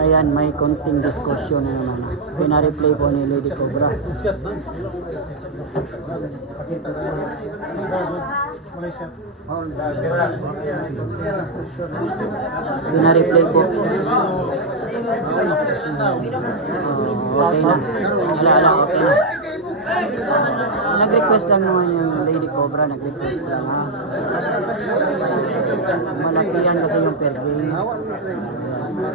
Ayan, may konting diskusyon na naman. Pina-replay po ni Lady Cobra. Pina-replay po. Okay na. Ala, okay na. Nag-request lang naman yung Lady Cobra. Nag-request lang ha. Malaki yan kasi yung per game.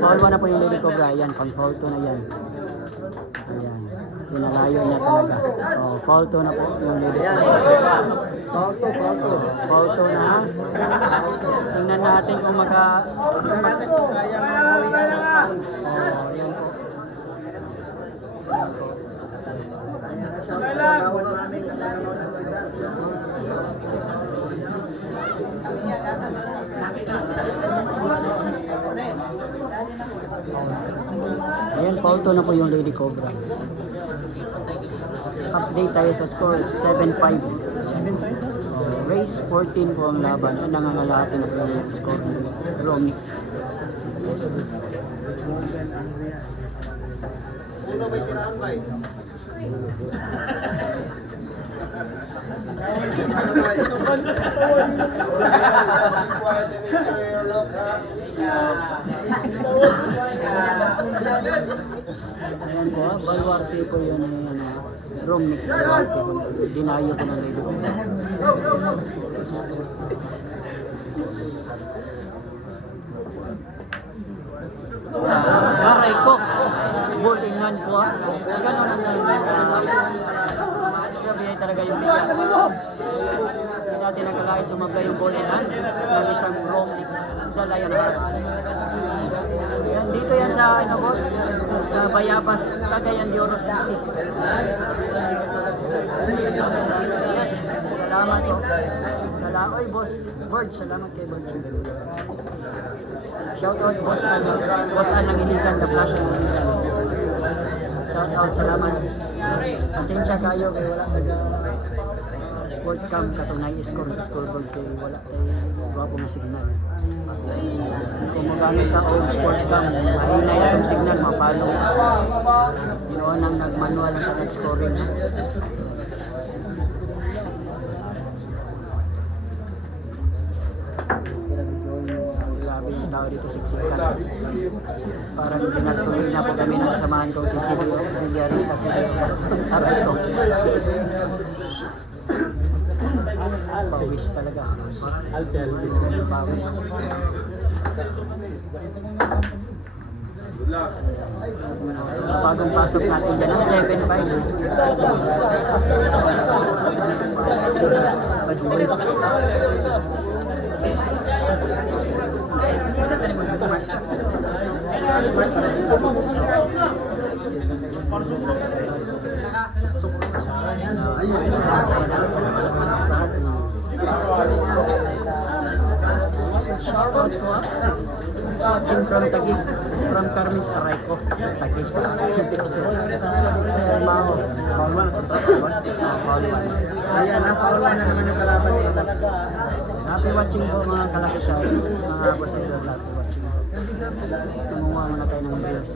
Foul 1 na po yung Lady Cobra. Ayan, pang foul 2 na yan. Ayan. Pinalayo niya talaga. Oh, foul 2 na po yung Lady Cobra. Foul 2 na. Tingnan natin kung maka... Ayan po. Ayan, foul 2 na po yung Lady Cobra. Update tayo sa score, 7-5. Race 14 po ang laban. Ang nangangalahati na po yung score ng Romic. Uno ba tiraan ba? Ayan po, baluarte po yun yung Romic. Dinayo ko ng Lady Cobra. Aray ko! Ball in hand po ha. Ganon ang grabe talaga yung biya. Hindi natin nagkakahit sumabla yung ball in hand ng isang Romic. Dalayan na. Yan, dito yan sa ano boss, sa Bayabas, Cagayan de Oro City. Yes, salamat po. Salamat, oy boss, Bird, salamat kay Bird. Shout out boss ano, boss Anang Iligan, the flash ng Iligan. Shout out, salamat. Pasensya kayo kay wala taga sport cam katunay score sa scoreboard kay wala kay guwapo nga signal. Kung magamit ka o sport cam, mahinay ang signal, mapalo. Ginoon ang nagmanual ang sa scoring. Grabe yung tao dito siksikan. Parang ginatuloy na po kami ng samahan ko si Silvio. Villarista Silvio. Taray ko. Pawis talaga. Pawis. Bagong pasok natin dyan ang 7-5. Shoutout ko ah. From Taguig, from Carmen Arayco, Taguig. Mao, Paul 1. Ayan, Paul 1 na naman yung kalaban nila. Happy watching po mga kalakisay, mga boss ay happy watching. Tumuha muna tayo ng videos.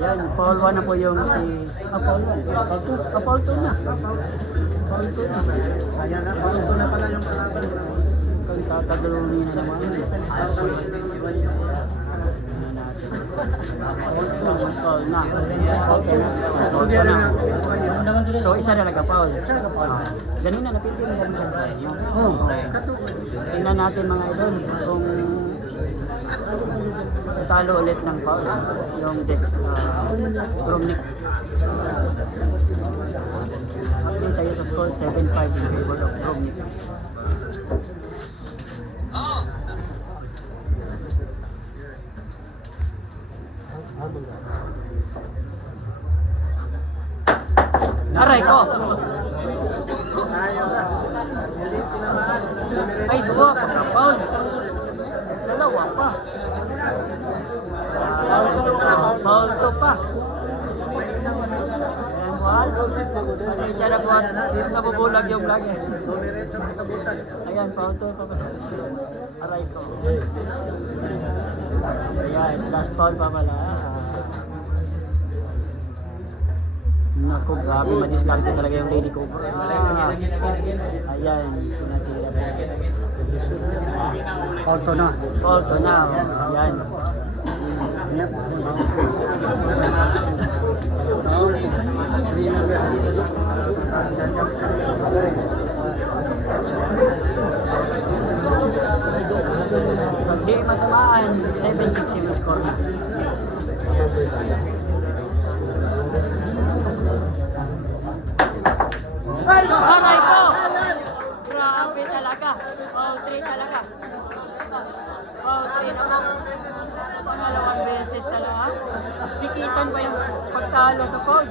Ayan, Paul 1 na po yung si... Paul 1. Paul 2 na. Paul 2 na. Ayan na, Paul 2 na pala yung kalaban nila. Kung tatagalunin na naman. Paul na. Okay na. So, isa na nagka-Paul. Ganun na, napipili na rin siya. Tingnan natin mga idol kung talo ulit ng Paul yung Dex Romic. Update tayo sa score 7-5 in favor of Romic. Aray ko! Ay, suwak! Paul! Dalawa pa! Paul to pa! And one. Pasensya na po at nabubulag yung vlog eh. Ayan, pauto pa pala. Aray ko. Ayan, last foul pa pala. Naku, grabe, madiskarte talaga yung Lady Cobra. Ayan, sinatira pa. Auto na. Pauto na, ayan. Di matamaan, 7-6 yung score na. Aray ko! Grabe talaga. Foul 3 talaga. Foul 3 naman. Pangalawang beses talaga. Dikitan ba yung pagtalo sa foul?